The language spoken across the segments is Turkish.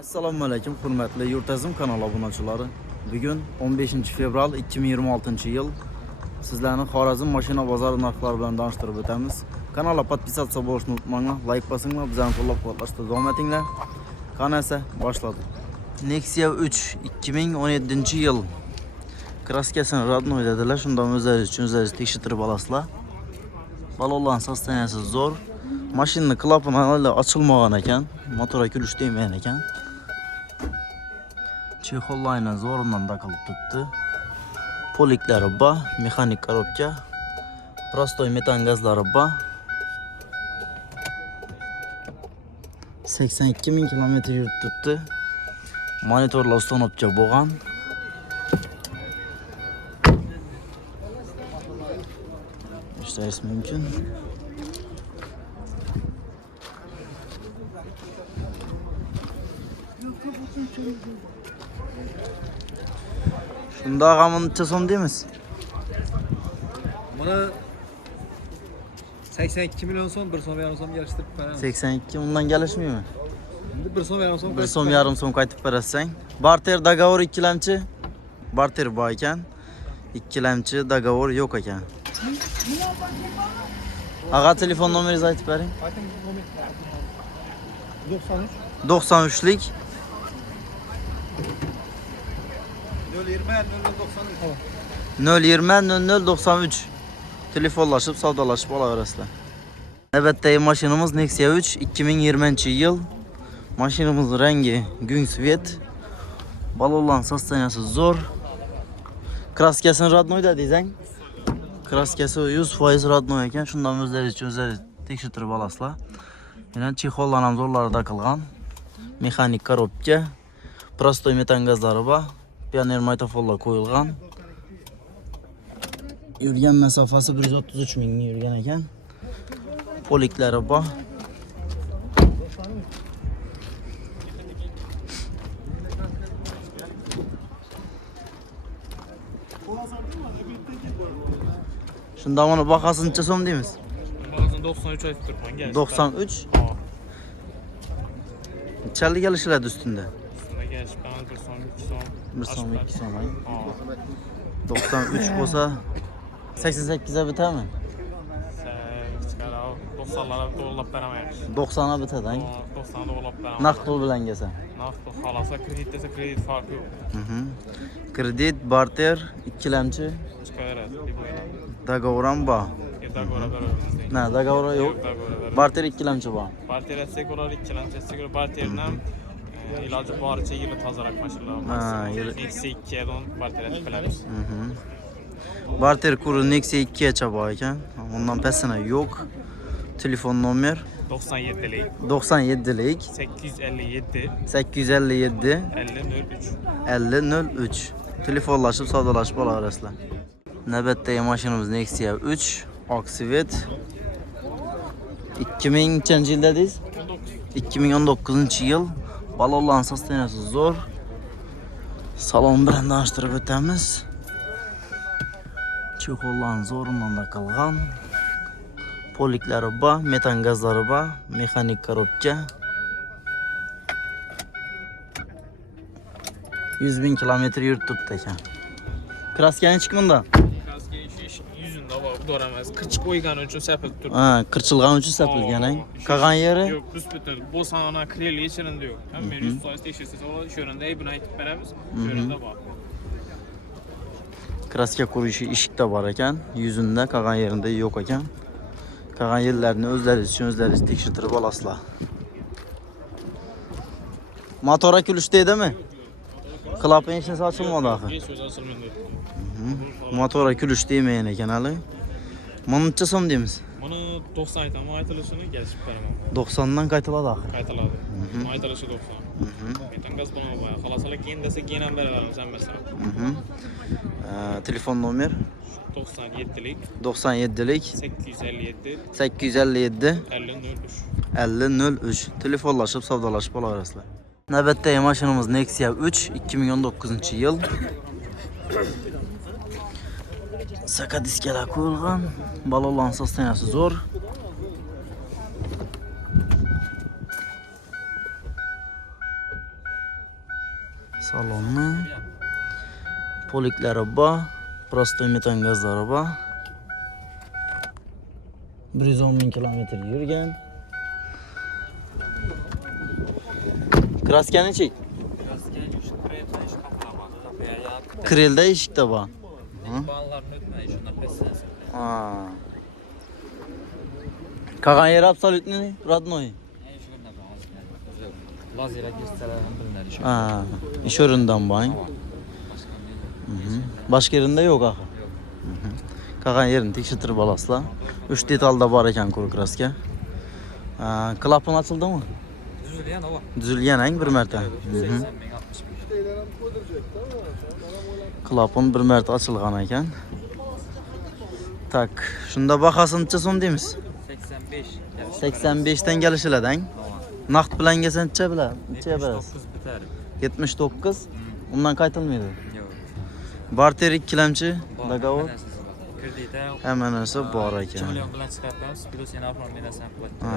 Assalomu alaykum hurmatli Yurtazim kanali obunachilari. Bugun 15 fevral 2026 yil sizlarni Xorazm mashina bozori narxlari bilan tanishtirib o'tamiz. Kanalga podpisatsiya bo'lishni unutmanglar, like bosinglar, bizani qo'llab-quvvatlashda davom etinglar. Qani esa boshladik. Nexia 3 2017 yil kraskasini radnoy dedilar. Shundan o'zingiz tekshirib olasizlar. Balonlar sostaniyasi zo'r. Mashinaning klapani hali ochilmagan ekan, motor kulish deyman ekan. Chexollayni zo'ridan taqilib turibdi. Poliklari bor, mexanik korobka, prostoy metan gazlari bor. 82.000 kilometr yurib turibdi. Monitorlar ustanobcha bo'lgan. İşte mümkün. Şunda ağamın çason değil misin? Bana 82 milyon son, bir son yarım son yarıştırıp veremez. 82 ondan gelişmiyor mu? Bir son yarım son. Bir son yarım son kaytıp veresen. Barter dogovor ikkilamchi. Barter bor ekan. Ikkilamchi dogovor yo'q ekan. Ağa telefon nomeringizni aytib bering. 93 93lik 020 093 telefonlaşıp savdolaşıp olaverasizlar. Navbatdagi mashinamiz Nexia 3 2020 yil. Mashinamizning rangi gung svet. Balonlar sostaniyasi zo'r. Kraskasini radnoyda deysang. Kraskasi 100% radnoy ekan. Shundan o'zlari tekshirib olasizlar. Yana chexollar ham zo'rlari taqilgan. Mexanik korobka, prostoy metan gazlari bor. Pioner magnitofonlar qo'yilgan. Yurgan masofasi 133 mingni yurgan ekan. Poliklari bor. Shunda buni bahosini necha so'm deymiz? Bagazın 93 ayıp turpan gel. 93. Nechalik kelishiladi ustunda? Üstüne gel bana bir son 2 son. 1 so'm 2 so'm. 93 bo'lsa 88 ga bitami? Çıkara 90'lara doğrulap veremeyiz. 90 ga bitadi. 90'a doğrulap veremeyiz. Naqd pul bilan kelsa. Naqd pul xalasa kredit dese kredit farkı yok. Kredit, barter, ikkilamchi, Çıkarız. dogovor ham bor. Dagora veririz. Na, dogovor yo'q. Barter ikkilamchi bor. Barter etsek olar ikkilamchi etsek olar barterin ham ilacı baricha yili tozarak maşallah. Nexia 2'ye don barter etib bilamiz. Barter kuru Nexia 2'ye bor ekan. Ondan pesina yo'q. Telefon nomer 97'lik 97'lik 857 857 50 03. 5003 telefonlaşıp savdolaşıp olaverasizlar. Navbatdagi mashinamiz Nexia 3 oq svet 2000 yil dedingiz? 2019 yil. Balonlar sostaniyasi zo'r. Salon bilan tanishtirib o'tamiz. Chexollar zo'ridan taqilgan. Poliklari bor, metan gazlari bor, mexanik korobka. 100.000 kilometr yurib turibdi ekan. Kraskani chiqmanda? Kraska ish yüzünde var, doğramaz. Kırçık oygan üçün sepilib turibdi. Ha, qirchilgan uchun sapilgan. Qolgan yeri? Yo'q, büsbütün. Bo'lsa krel yechirindi yo'q. Hamma 100% tekshirsiz, shu yerda aybini aytib beramiz. Shu yerda bor. Kraska qurishi eshikda bor ekan, yuzunda, qolgan yerida yo'q ekan. Qolgan yerlarni o'zlaringiz tekshirib olasizlar. Motora kulish deydimi? Klapan hech narsa ochilmadi axir. Hech o'zi ochilmaydi. Motora kulish deymagan ekan hali. Mana necha so'm deymiz? Buni 90 aytaman, aytilishini kelishib beraman. 90 dan qaytiladi axir. Qaytiladi. Aytilishi 90. Metan gaz bilan qo'ya. Xalosalar keyin desa keyin ham beraveramiz hammasi. Telefon nomer 97'lik 97'lik 857 857 5003 telefonlaşıp savdolaşıp olaverasizlar. Navbatdagi mashinamiz Nexia 3 2019 yil. Saka diskalar qo'yilgan. Balonlar sostaniyasi zo'r. Salonni. Poliklari bor. Prostoy metan gazlari bor. 110 ming kilometr yurgan. Kraska nechik? Krelda eshikda bor. Ballarni o'tmaydi shunaqa siz. Ha. Qolgan yeri absolutniy родной. Lazer agitsalar ham bilinadi shu. Ha, ish o'rnidan bang. Boshqa yerinde yo'q axir. Qolgan yerini tekshirtirib olasizlar. 3 detalda bor ekan kraska. Klapan ochildimi? Tuzilgan o. Tuzilgan bir marta. 80 ming 60 ming. Klapan bir marta ochilgan ekan. Tak, shunda bahasini necha so'm deymiz? 85. 85 dan kelishiladi-ang. Naqd bilan kelsa necha bilan? Necha berasiz? 79 bitar. 79. Undan qaytilmaydi. Yo'q. Barter ikkilamchi, dogovor. Kredita. Hamma narsa bor 2 ekan. million bilan chiqaramiz. Plus yana oformlaysan qilyapti. Ha,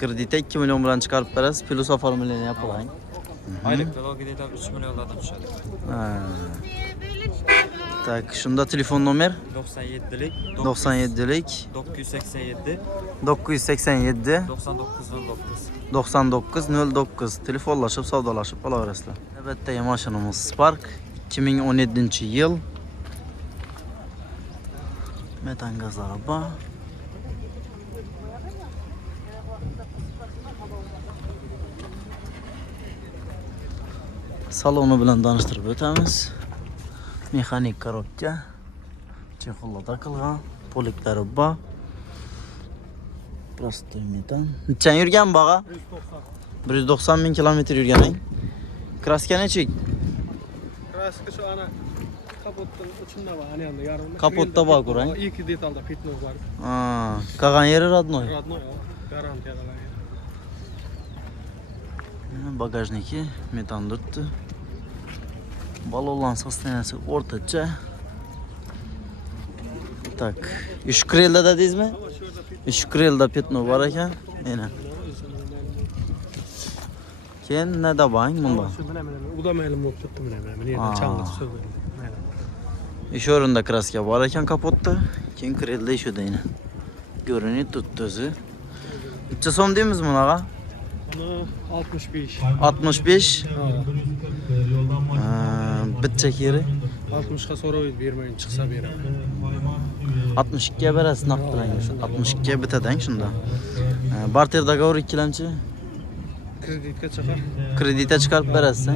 kreditda 2 million bilan chiqarib berasiz, plus oformlayni yapilang. Oylik to'lovga 3 millionlardan tushadi. Ha. Tak, shunda telefon nomer 97lik 97lik 987 987 9909. 9909 telefonlashib savdolashib olaverasizlar. Navbatdagi mashinamiz Spark 2017-yil. Metan gazlari bor. Saloni bilan tanishtirib o'tamiz. Mexanik korobka. Chexolda taqilgan, poliklari bor. Prostoy metan. Necha yurgan baga? 190 ming kilometr yurgan-eng. Kraska nechik? Kraska şu ana kapotun ucunda var. Hani yanında yarın. Kapotda bor ko'rang. İki detalda pitnov var. Ha, qolgan yeri родной. Родной o. Garantiyadalar. Bagajniki metan turibdi. Balonlar sostaniyasi o'rtacha. Tak, ish krelda dedingizmi? Ish krelda petno bor ekan. Mana. Keyin nada bang bunda? Bu da melim yok tuttum ne. Yerden çaldı söyledi. Ish o'rinda kraska bor ekan kapotda. Keyin krelda ish o'dayni. Ko'rinib turibdi o'zi. Necha so'm deymiz bunaqa? Bunu 65. 65. Bitchak yeri 60'a sonra vermeyin çıksa verem. 62 ga berasiz naqd bilan. 62 ga bitadang shunda. Barter dogovor ikkilamchi. Kreditka çıkar. Kredita chiqarib berasiz.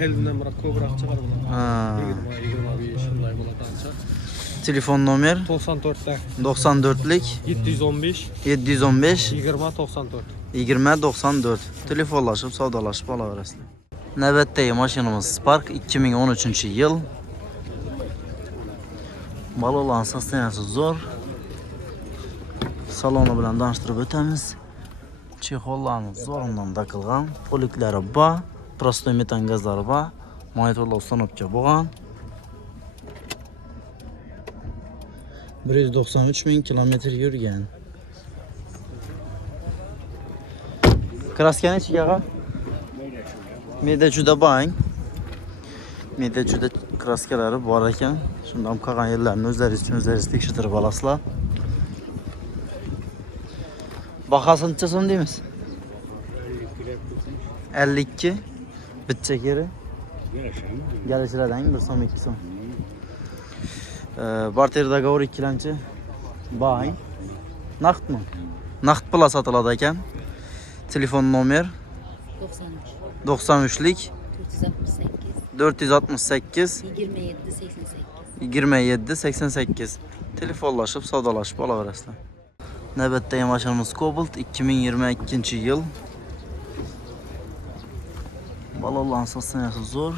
Elinden bırak kobrak çıkar bunlar. Ha. 20 şunday bo'ladi ancha. Telefon nomer 94'te 94lik 715 715 20 94. 20 94. Telefonlashib savdolashib olaverasizlar. Navbatdagi mashinamiz Spark 2013-yil. Balonlar sostaniyasi zo'r. Saloni bilan tanishtirib o'tamiz. Chexollarni zo'rundan taqilgan, poliklari bor, prostoy metan gazlari bor, monitorlar ustanobga bo'lgan. 193 ming kilometr yurgan. Kraska nechik ağa? Meda juda bang. Meda juda kraskalari bor ekan. Shundan qolgan yerlarni o'zlaringiz tekshirtirib olasizlar. Bahasini necha so'm deymiz? 52. Bitchak yeri. Galishlardan 1 so'm 2 so'm. Barter dogovor ikkilamchi. Bang. Naqdmi? Naqd bilan sotiladi ekan. Telefon nomer 93lik 468 27 88. Telefonlashib savdolashib olaverasizlar. Navbatdagi mashinamiz Cobalt 2022-yil. Balonlar sostaniyasi zo'r.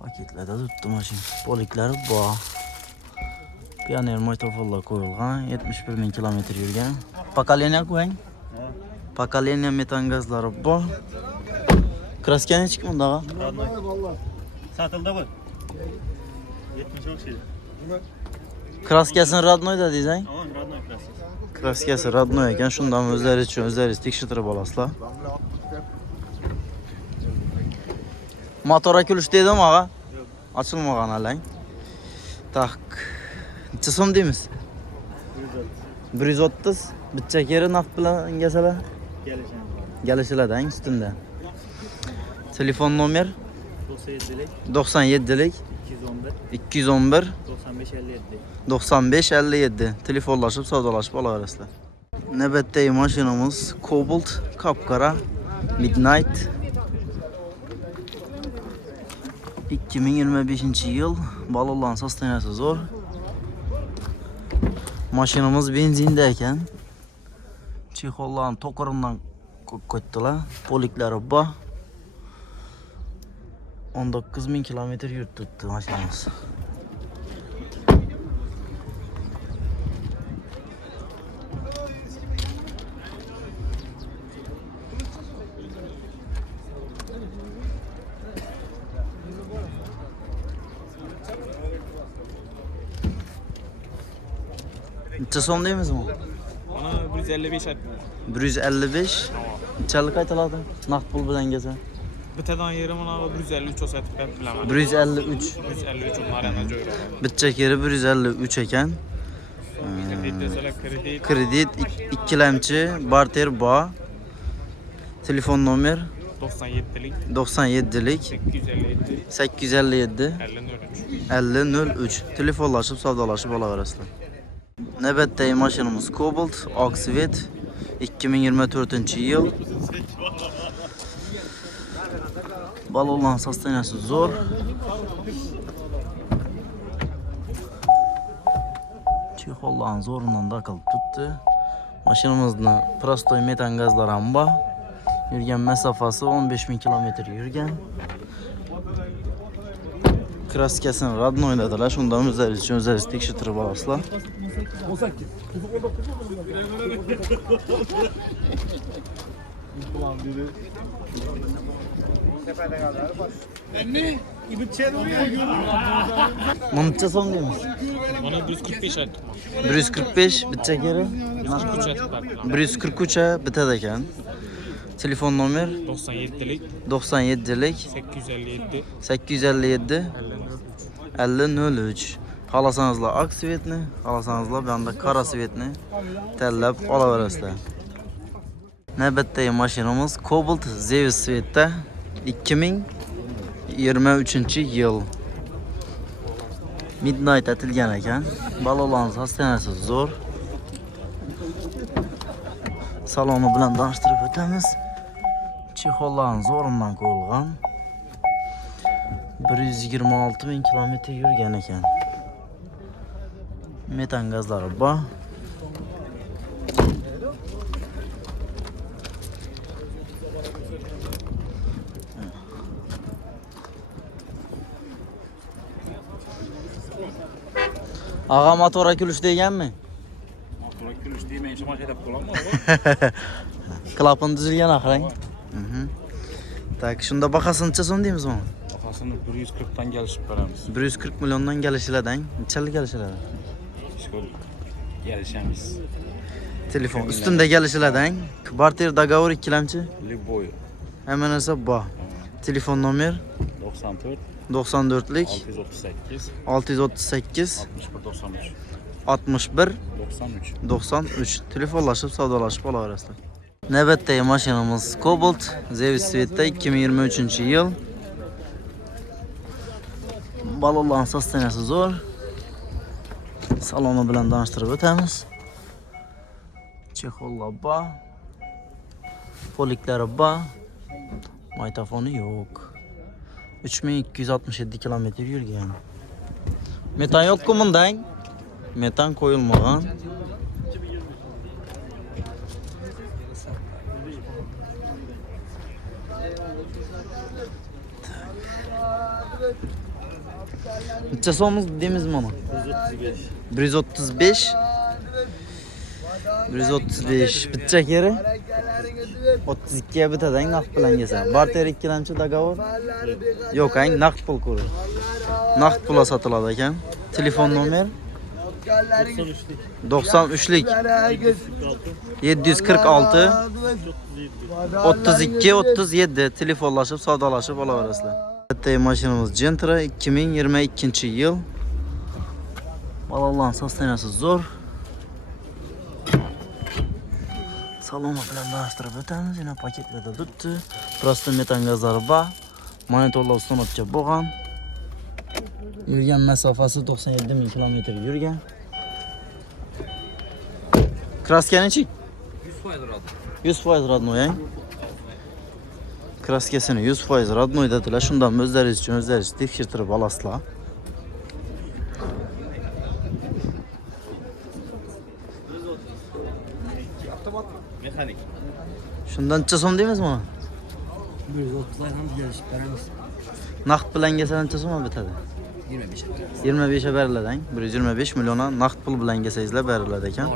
Paketlarda turibdi mashina. Poliklari bor. Pioner motorlar qo'yilgan, 71 ming kilometr yurgan. Pokoleniya qo'ying. Pokoleniya metan gazlari bor. Kraska nechik bundaqa? Satıldı bu. 70 çok şey. Kraskasini родной dedingiz, Tamam, radno klasası. Kraskasi radnoy ekan, shundan o'zlaringiz uchun o'zlaringiz tekshirib olasizlar. Motor akilish deydimi og'a? Yo'q. Ochilmagan alang. Tak. Necha so'm deymiz? 130. Bitta keri naqd bilan kelsalar? Kelishiladi ustunda. Telefon nomer 97lik 211 95 57. Telefonlashib savdolashib olaverasizlar. Navbatdagi mashinamiz Cobalt qapqara Midnight 2025-yil. Balonlar sostaniyasi zo'r. Mashinamiz benzinda ekan. Chexollarni to'qirindan qo'ydilar. Poliklari bor. 19.000 kilometr yurtibdi mashinamiz. Necha so'm deymizmi? Ona 155 aytdim. 155. Nechalik aytiladi? Naqd pul bilan kelsa? Bitadan yeri mana 153 olsa aytib bilaman. 153. 153 onlar yana joylar. Bitta keri 153 ekan. Kredit deseler Kredit ikkilamchi barter bor. Telefon nomer 97'lik 97lik 857 857 50 03. 50 03. Telefonlashib savdolashib olaverasizlar. Navbatdagi mashinamiz Cobalt Oxvet 2024-yil. Balonlar sostaniyasi zo'r. Chexollarni zo'rinan qilib tutdi. Mashinamizda prostoy metan gazlar ham bor. Yurgan masofasi 15.000 kilometr yurgan. Kraskasini radnoyladilar. Shundan o'zlaringiz uchun o'zlaringiz tekshirib olasizlar. 18. Necha so'm deymiz? Ona 145 aytdim. 145 bitta keri. 143 aytib bilaman. 143 bitada ekan. Telefon nomer 97'lik 97lik 857 857 50 03. Xalasanızlar ak svetni, xalasanızlar bu yanda qora svetni tanlab olaverasizlar. Navbatdagi mashinamiz Cobalt Zeus svetda 2023-yil. Midnight atilgan ekan. Balonlarning sostaniyasi zo'r. Saloni bilan tanishtirib o'tamiz. Chexollarni zo'ridan qo'yilgan. 126.000 kilometr yurgan ekan. Metan gazlari bor. Ağa motor akilish deganmi? Motor akilish demayincha mashina bo'ladimi? Klapan tuzilgan axrang. Tak, shunda bahasini necha so'm deymizmi? Bahasini 140 dan kelishib beramiz. 140 milliondan kelishiladi. Nechalik kelishiladi? Kelishamiz. Telefon ustunda kelishiladi. Barter dogovor ikkilamchi? Любой. Hamma narsa bor. Telefon nomer 94 94lik 638 638 61 93. 61 93. Telefonlashib savdolashib olaverasizlar. Navbatdagi mashinamiz Cobalt Zeus Svetda 2023-yil. Balonlarning sostaniyasi zo'r. Saloni bilan tanishtirib o'tamiz. Chexollar bor. Poliklari bor. Maytafoni yo'q. 3267 kilometr yurgan. Metan yo'q-ku bundan. Metan qo'yilmagan. Necha so'm deymizmi mana? 135. 135 bitta keri 32 ga bitadi naqd bilan kelsa. Barter ikkilamchi dogovor yo'q, naqd pul ko'ring. Naqd pul sotiladi ekan. Telefon nomer 93'lik 746 32 37 telefonlaşıp savdalaşıp alaverasizlar. Bitta mashinamiz Gentra 2022 yil. Balonlarni sostenasi zo'r. Salonni bilan tanishtirib o'tamiz. Yana paketlarda turibdi. Prosta metan gazlari bor. Monitorlar ustanotga bo'lgan. Yurgan masofasi 97 ming kilometr yurgan. Kraska nechik? 100% radnoy. Kraskasini 100% radnoy dedilar. Shundan o'zlaringiz uchun o'zlaringiz tekshirtirib olasizlar. Mexanik. Shundan necha so'm deymiz buni? 130 ham kelishib beramiz. Naqd bilan kelsa necha so'm bitadi? 25. 25 beriladi. 125 million naqd pul bilan kelsangizlar beriladi ekan.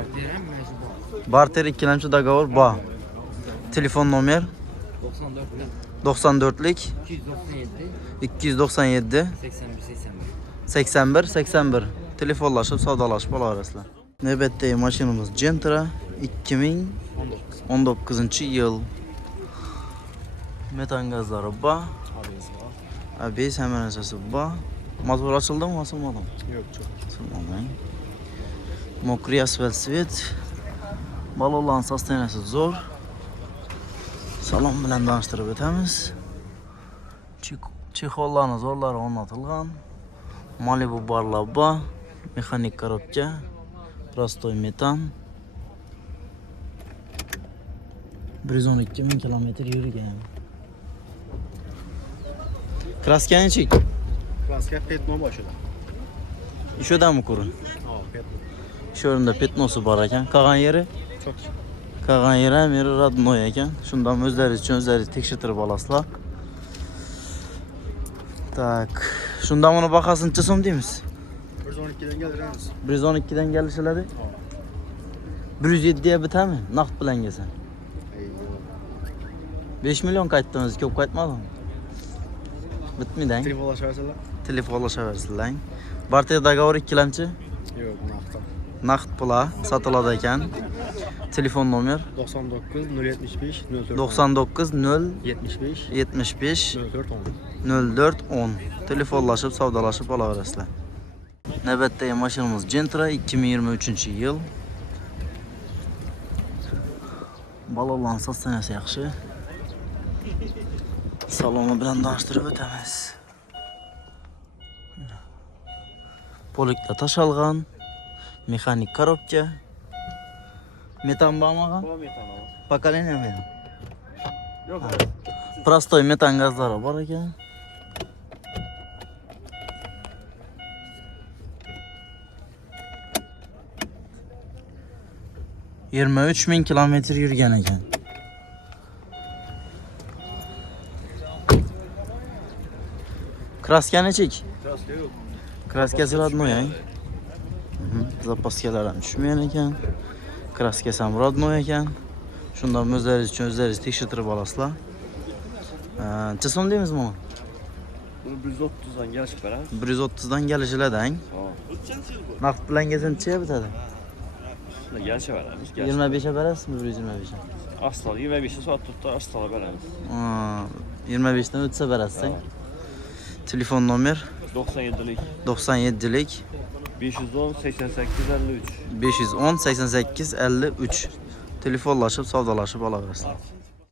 Barter ikkilamchi dogovor bor. Telefon nomer 94lik 297 81 81 telefonlashib savdolashib olaverasizlar. Navbatdagi mashinamiz Gentra 2019 yil. Metan gazlari bor. ABS hamma narsasi bor. Motor açıldımı, açılmadı mı? Yok çok. Açılmadı. Mokri asfalt svet. Balonların sostenasi zor. Salon bilan tanishtirib o'tamiz. Chexollarni zo'rlari o'rnatilgan. Malibu barlar bor. Mexanik korobka. Prostoy metan. 112 ming kilometr yurgan. Kraska nechik? Kraska petno boshida. Ishadami ko'rin? Ha, petno. Shu o'rinda petnosi bor ekan. Qolgan yeri? Çok. Qolgan yeri ham yeri radnoy ekan. Shundan o'zlaringiz uchun o'zlaringiz tekshirtirib olasizlar. Tak. Shundan buni bahasini necha so'm deymiz? 112'den geliriz. 112 dan kelishiladi. 107 ga bitami? Naqd bilan kelsa. 5 million qaytdingiz, ko'p qaytmadimi? Bitmidang. Telefonlaşarsalar? Telefonlashaversizlar. Barter dogovor ikkilamchi? Yok, naktan. Naqd pula sotiladi ekan. Telefon nomer 99 075 04 99 0 75 75 04 04 10 telefonlashib savdolashib olaverasizlar. Navbatdagi mashinamiz Gentra 2023 yil. Balonlarning sostenasi yaxshi. Saloni bilan tanishtirib o'tamiz. Polikda tashalgan. Mexanik korobka. Metan bormagan? O metan o. Pokoleniya mi? Yok. Prostoy metan gazlari bor ekan. Yirmi 3.000 kilometr yurgan ekan. Kraska nechik? Kraska yok. Kraskasi radnoy. Zapaskalar ham tushmagan ekan. Kraskasi ham radnoy ekan. Shundan o'zlaringiz uchun o'zlaringiz tekshirtirib olasizlar. Necha so'm deymiz buni? Bunu 130'dan gelişip beramiz. 130 dan kelishiladi. Naqd bilan kelsa necha bitadi? Gelişe beramiz. 25 ga berasizmi? 125 ga. Aslan 25'i saat tuttu aslan'a beramiz. 25 dan o'tsa berasiz. Telefon nomer 97'lik 97'lik 510 88 53. 510 88 53 telefonlashib savdolashib olaverasizlar.